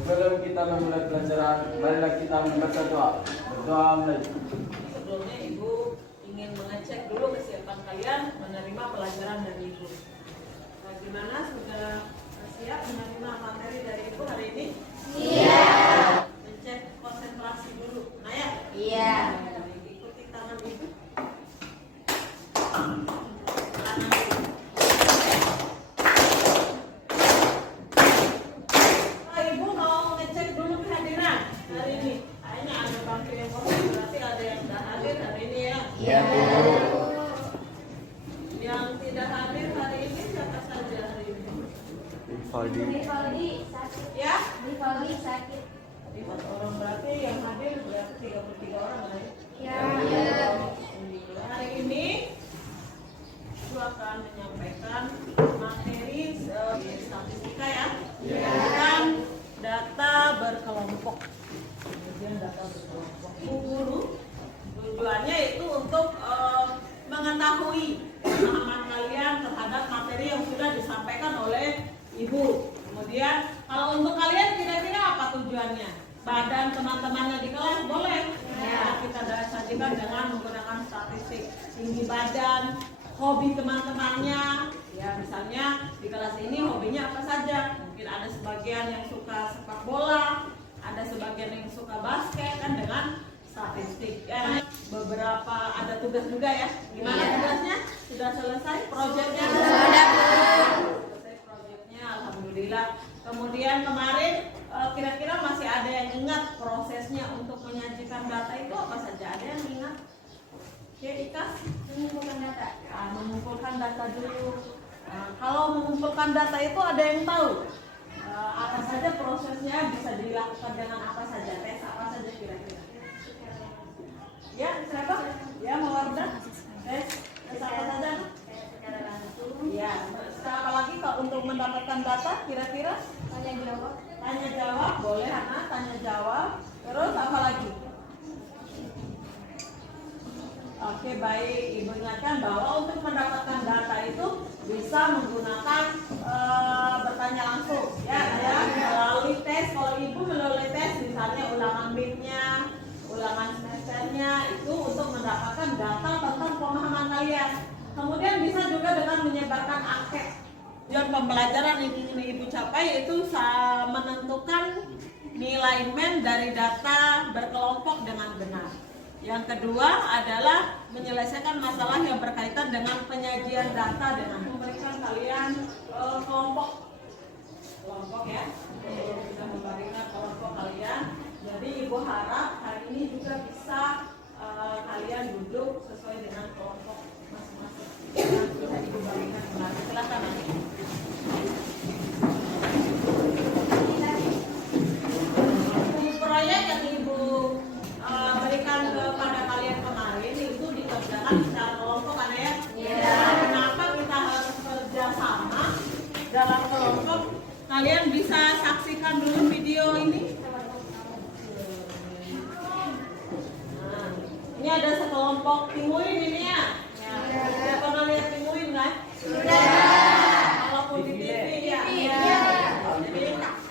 Sebelum kita memulai pelajaran, marilah kita membaca doa. Berdoa mulai. Sebelumnya Ibu ingin mengecek dulu kesiapan kalian menerima pelajaran dari Ibu. Bagaimana, sudah siap menerima materi dari Ibu hari ini? Iya. Mencek konsentrasi dulu. Naya? Iya. Ikuti tangan Ibu. Ibu mau ngecek dulu kehadiran hari ini. Kayaknya ada bangku yang kosong, berarti ada yang sudah hadir hari ini ya. Iya. Yang tidak hadir hari ini siapa saja hari ini? Rivaldi sakit. Ya? Rivaldi sakit. 4 orang, berarti yang hadir berarti 33 orang ya? Iya. Hari ini Ibu akan menyampaikan materi statistika ya. Dan data berkelompok. Kemudian data berkelompok. Bu Guru, tujuannya itu untuk mengetahui pemahaman kalian terhadap materi yang sudah disampaikan oleh Ibu. Kemudian kalau untuk kalian kira-kira apa tujuannya? Badan teman-temannya di kelas boleh? Ya, kita sajikan dengan menggunakan statistik tinggi badan, hobi teman-temannya. Ya, misalnya di kelas ini hobinya apa saja? Mungkin ada sebagian yang suka sepak bola, ada sebagian yang suka basket, kan dengan statistik. Ya, beberapa ada tugas juga ya. Gimana tugasnya? Sudah selesai proyeknya? Sudah. Selesai proyeknya, alhamdulillah. Kemudian kemarin kira-kira masih ada yang ingat prosesnya untuk menyajikan data itu apa saja? Ada yang ingat? Oke, Ikas? Mengumpulkan data. Mengumpulkan data dulu. Kalau mengumpulkan data itu ada yang tahu apa saja prosesnya, bisa dilakukan dengan apa saja, tes apa saja kira-kira? Ya, siapa? Ya, Mawarda? Tes apa saja? Secara langsung. Ya, apa lagi kalau untuk mendapatkan data kira-kira? Tanya jawab. Tanya jawab, boleh Hana, tanya jawab. Terus apa lagi? Oke, baik, Ibu ingatkan bahwa untuk mendapatkan data itu bisa menggunakan bertanya langsung ya, melalui tes. Kalau Ibu melalui tes misalnya ulangan midnya, ulangan semesternya, itu untuk mendapatkan data tentang pemahaman kalian. Kemudian bisa juga dengan menyebarkan angket. Tujuan pembelajaran yang ingin Ibu capai itu menentukan nilai men dari data berkelompok dengan benar. Yang kedua adalah menyelesaikan masalah yang berkaitan dengan penyajian data dengan memberikan kalian kelompok ya, bisa memberikan kelompok kalian. Jadi Ibu harap hari ini juga bisa kalian duduk sesuai dengan kelompok masing-masing. Bisa Ibu bagikan kembali. Silakan. Proyek yang Ibu berikan kepada kalian kemarin itu dikerjakan secara kelompok kan ya? Iya. Kenapa kita harus kerja sama dalam kelompok? Kalian bisa saksikan dulu video ini. Nah, ini ada sekelompok pinguin ini ya. Sudah pernah lihat pinguin kan? Sudah. Walaupun di TV ya. Iya. Jadi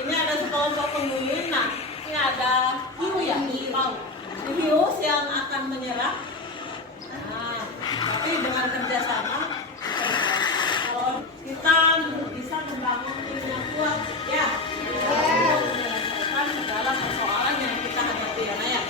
ini ada sekelompok pinguin. Nah, ini ada hiu ya, mau. Hiu yang akan menyerang. Nah, tapi dengan kerjasama, kalau kita bisa membangun tim yang kuat, ya, menyelesaikan segala persoalan yang kita hadapi ya, Naya.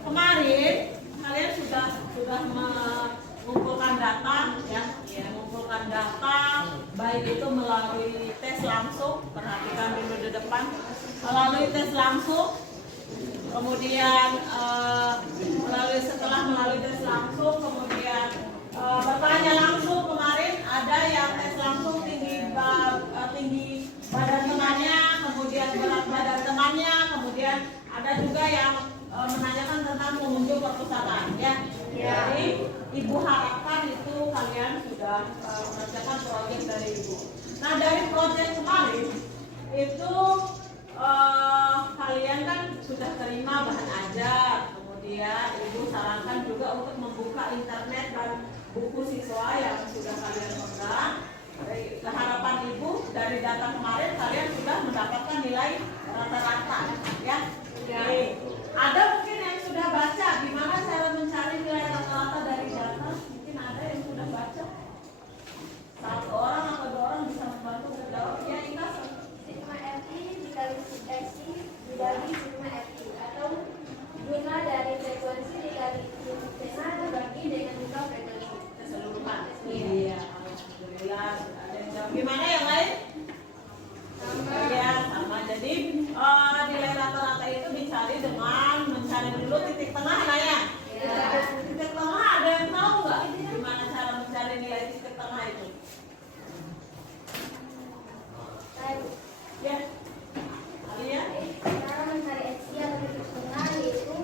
Kemarin kalian sudah mengumpulkan data, ya, mengumpulkan data, baik itu melalui tes langsung, perhatikan dulu di depan, melalui tes langsung, kemudian melalui tes langsung, kemudian bertanya langsung. Kemarin ada yang tes langsung tinggi badan temannya, kemudian berat badan temannya, kemudian ada juga yang menanyakan tentang pengunjung perpustakaan ya. Jadi Ibu harapkan itu kalian sudah mengerjakan proyek dari Ibu. Nah, dari proyek kemarin itu kalian kan sudah terima bahan ajar, kemudian Ibu sarankan juga untuk membuka internet dan buku siswa yang sudah kalian pegang. Harapan Ibu dari dari data kemarin kalian sudah mendapatkan nilai rata-rata, ya. Oke. Ada mungkin yang sudah baca gimana cara mencari nilai rata-rata dari data? Mungkin ada yang sudah baca. Satu orang atau dua orang bisa membantu menjawab. Ya, Ina. Sigma FI dikali XI dibagi sigma FI atau jumlah dari frekuensi dikali sigma dibagi dengan jumlah frekuensi Keseluruhan. Iya. Alhamdulillah. Ada yang jawab. Gimana yang lain? Ya, sama. Jadi nilai rata-rata itu dicari dengan mencari dulu titik tengah lah ya. Titik tengah ada yang tahu nggak? Gimana cara mencari nilai titik tengah itu? Ya, Alia. Cara mencari XI atau titik tengah yaitu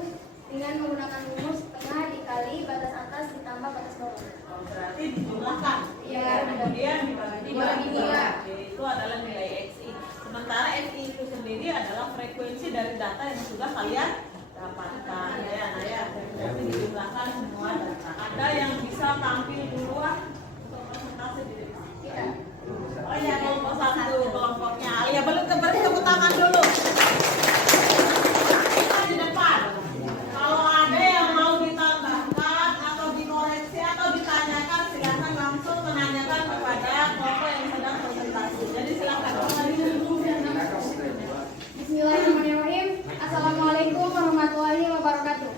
dengan menggunakan rumus tengah dikali batas atas ditambah batas bawah. Berarti dijumlahkan. Iya. Kemudian dibagi Dibagi dua. Itu adalah nilai XI. Sementara XI itu sendiri adalah frekuensi dari data yang sudah kalian dapatkan. Ya, nah ya. Berarti dijumlahkan semua data. Ada yang bisa tampil duluan untuk presentasi diri? Tidak. Oh ya, kelompok satu kelompoknya. Alia belum tepuk tangan dulu. Kita di depan. Kalau ada yang mau ditambahkan atau dikoreksi atau ditanyakan, silakan langsung menanyakan kepada kelompok yang sedang presentasi. Jadi silakan. Bismillahirrahmanirrahim. Assalamualaikum warahmatullahi wabarakatuh.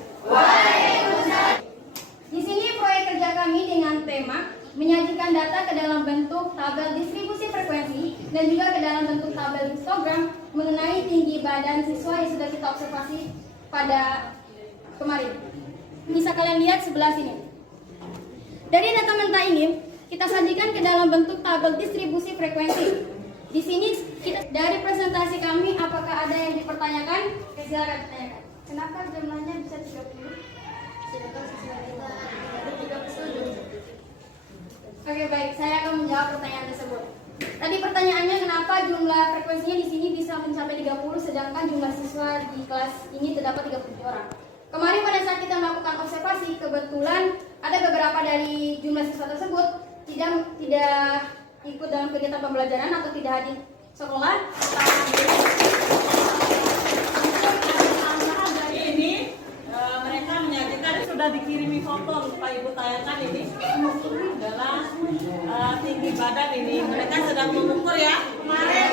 Di sini proyek kerja kami dengan tema menyajikan data ke dalam bentuk tabel distribusi frekuensi dan juga ke dalam bentuk tabel histogram mengenai tinggi badan siswa yang sudah kita observasi pada kemarin. Bisa kalian lihat sebelah sini. Dari data mentah ini kita sajikan ke dalam bentuk tabel distribusi frekuensi. Di sini kita dari presentasi kami, apakah ada yang dipertanyakan? Silakan tanyakan. Kenapa jumlahnya bisa 30? Sedangkan siswa kita ada 37. Oke, baik, saya akan menjawab pertanyaan tersebut. Tadi pertanyaannya kenapa jumlah frekuensinya di sini bisa mencapai 30 sedangkan jumlah siswa di kelas ini terdapat 37 orang. Kemarin pada saat kita melakukan observasi, kebetulan ada beberapa dari jumlah siswa tersebut tidak ikut dalam kegiatan pembelajaran atau tidak hadir sekolah. Ini mereka menyajikan sudah dikirimi foto, lupa ibu tayangkan ini adalah tinggi badan ini. Mereka sedang mengukur ya kemarin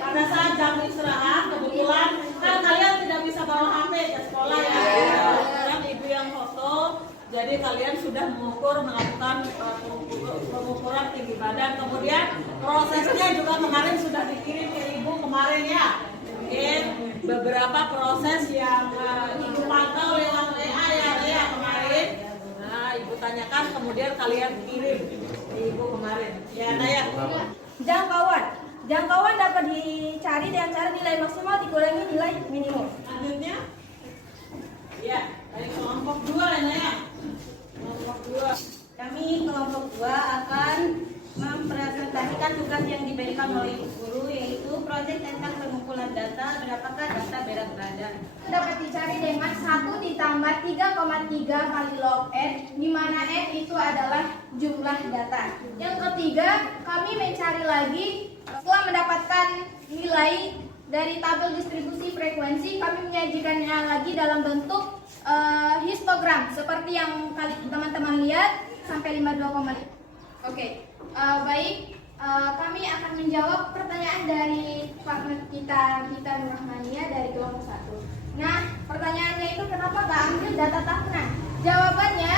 pada saat jam istirahat. Kebetulan kan kalian tidak bisa bawa HP ke sekolah ya. Kebetulan ibu yang foto. Jadi kalian sudah melakukan pengukuran tinggi badan. Kemudian prosesnya juga kemarin sudah dikirim ke ibu kemarin ya. Mungkin beberapa proses yang ibu pantau lewat WA ya kemarin. Nah, ibu tanyakan kemudian kalian kirim ke ibu kemarin. Ya, Naya. Jangkauan dapat dicari dengan cara nilai maksimal dikurangi nilai minimum. Selanjutnya, ya dari kelompok 2 ya Naya. Kelompok 2. Kami kelompok 2 akan mempresentasikan tugas yang diberikan oleh ibu guru, yaitu proyek tentang pengumpulan data berdasarkan data berat badan. Dapat dicari dengan 1 ditambah 3,3 kali log n, di mana n itu adalah jumlah data. Yang ketiga, kami mencari lagi setelah mendapatkan nilai dari tabel distribusi frekuensi, kami menyajikannya lagi dalam bentuk histogram seperti yang teman-teman lihat sampai 52,5. Oke. Baik, kami akan menjawab pertanyaan dari partner kita Nurrahmania dari kelompok 1. Nah, pertanyaannya itu kenapa nggak ambil data tahunan? Jawabannya,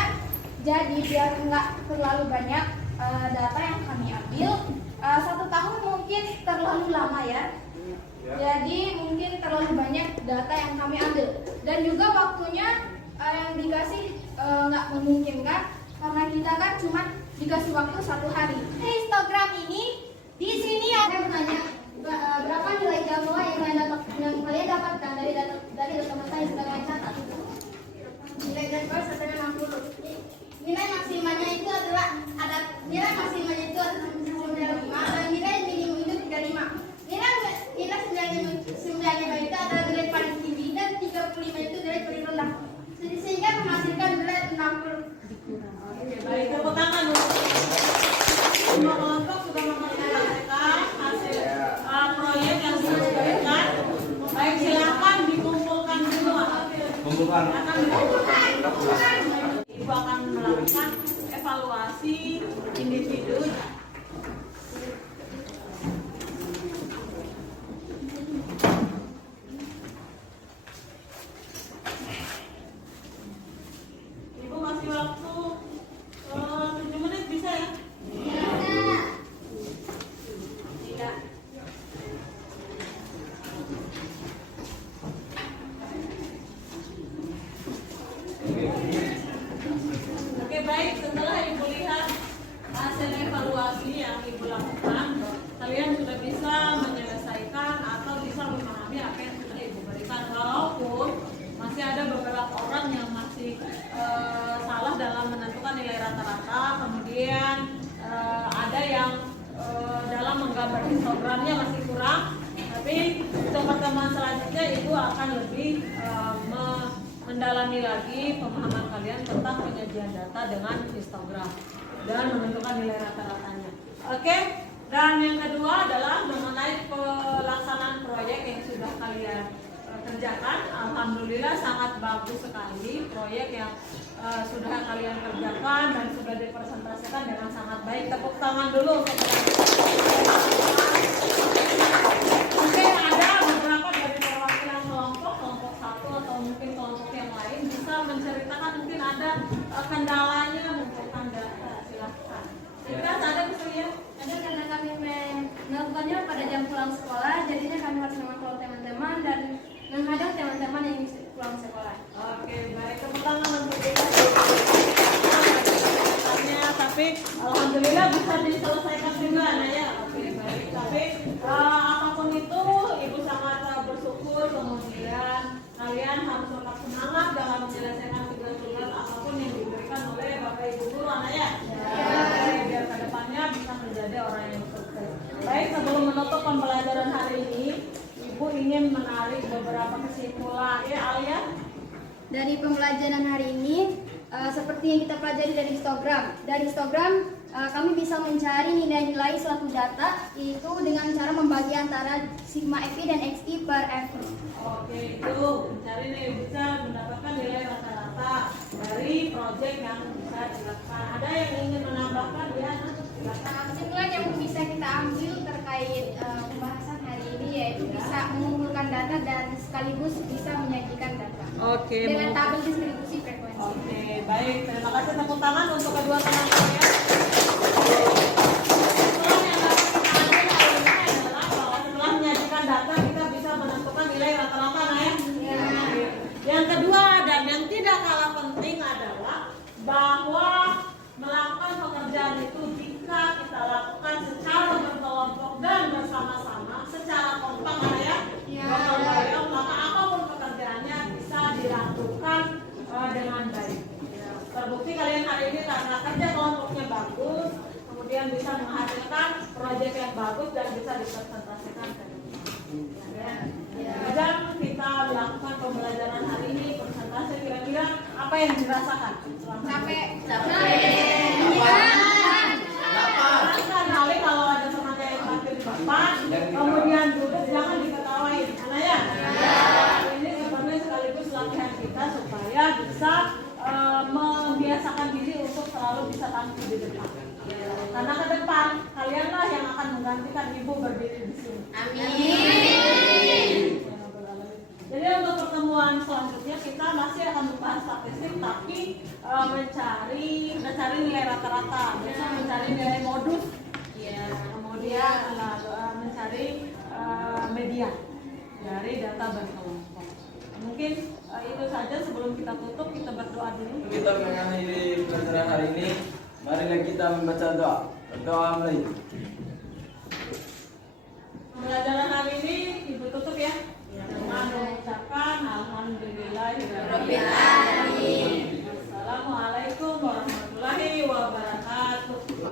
jadi biar nggak terlalu banyak data yang kami ambil, 1 tahun mungkin terlalu lama ya. Jadi mungkin terlalu banyak data yang kami ambil dan juga waktunya yang dikasih nggak memungkinkan karena kita kan cuma dikasih waktu 1 hari. Histogram ini di sini ada bertanya berapa nilai gamma yang kalian dapatkan dari data mentah yang sudah kalian catat. Nilai gamma setengah 60. Nilai maksimalnya itu adalah nilai maksimalnya itu adalah 95 dan nilai minimum itu 35. Nilai 95 itu adalah nilai paling tinggi dan 35 itu nilai paling rendah. Sehingga menghasilkan nilai 60. Baik, tepuk tangan dulu. Semua kelompok sudah memperlihatkan hasil Ibu akan melakukan evaluasi individu. Ibu masih waktu 7 menit bisa ya? Tidak. Oke, baik, setelah Ibu lihat hasil evaluasi yang Ibu lakukan, kalian sudah bisa menyelesaikan atau bisa memahami apa yang sudah Ibu berikan. Walaupun masih ada beberapa orang yang masih salah dalam menentukan nilai rata-rata, kemudian ada yang dalam menggambar histogramnya masih kurang. Tapi untuk pertemuan selanjutnya Ibu akan lebih mendalami lagi pemahaman kalian tentang penyajian data dengan histogram dan menentukan nilai rata-ratanya. Oke, dan yang kedua adalah mengenai pelaksanaan proyek yang sudah kalian kerjakan. Alhamdulillah sangat bagus sekali proyek yang sudah kalian kerjakan dan sudah dipresentasikan dengan sangat baik. Tepuk tangan dulu untuk Oke, ada beberapa dari perwakilan kelompok satu atau mungkin kelompok yang lain bisa menceritakan mungkin ada kendalanya mengumpulkan data. Silahkan. Jika ada kesulitan, Ada karena kami melakukannya pada jam pulang sekolah, jadinya kami harus mengontrol teman-teman dan menghadang teman-teman yang pulang sekolah. oke, baik, tepuk tangan untuk kita. Tapi alhamdulillah bisa diselesaikan juga, nah ya. Oke, baik. Tapi apapun itu, Ibu sangat bersyukur. Kemudian kalian harus tetap semangat dalam menyelesaikan tugas-tugas apapun yang diberikan oleh Bapak Ibu guru, nah ya. Biar kedepannya bisa menjadi orang yang sukses. Baik, sebelum menutup pembelajaran hari ini, Ibu ingin menarik beberapa kesimpulan, ya Alia. Dari pembelajaran hari ini, seperti yang kita pelajari dari histogram. Dari histogram, kami bisa mencari nilai-nilai suatu data, yaitu dengan cara membagi antara sigma FI dan XI per FI. Oke, itu mencari nih bisa mendapatkan nilai rata-rata dari proyek yang bisa dilakukan. Ada yang ingin menambahkan ya? Silakan. Kesimpulan yang bisa kita ambil terkait pembahasan hari ini yaitu bisa mengumpulkan data dan sekaligus bisa menyajikan data. Oke. Dengan tabel distribusi frekuensi. Oke, baik. Terima kasih, tepuk tangan untuk kedua teman saya. Kesimpulan yang dapat kita ambil hari ini adalah bahwa setelah menyajikan data kita bisa menentukan nilai rata-rata, nah ya. Yang kedua dan yang tidak kalah penting adalah bahwa melakukan pekerjaan itu jika kita lakukan secara berkelompok dan bersama-sama, secara kompak, nah ya. Gotong royong, maka apapun pekerjaannya bisa dilakukan dengan baik. Terbukti kalian hari ini karena kerja kelompoknya bagus, kemudian bisa menghasilkan proyek yang bagus dan bisa dipresentasikan ke depan. Dan kita melakukan pembelajaran hari ini, presentasi kira-kira apa yang dirasakan? Capek. Kali kalau ada teman yang sakit di depan, kemudian duduk jangan diketawain, karena ya. Ini sebenarnya sekaligus latihan kita supaya bisa membiasakan diri untuk selalu bisa tampil di depan. Karena ke depan kalianlah yang akan menggantikan Ibu berdiri di sini. Amin. Jadi untuk pertemuan selanjutnya kita masih akan membahas statistik, tapi mencari nilai rata-rata, biasanya mencari nilai modus, kemudian mencari median dari data berkelompok. Mungkin itu saja sebelum kita tutup, kita berdoa dulu. Kita mengakhiri pelajaran hari ini. Marilah kita membaca doa. Berdoa mulai. Pembelajaran hari ini Ibu tutup ya. Dengan mengucapkan alhamdulillahirabbil alamin. Assalamualaikum warahmatullahi wabarakatuh.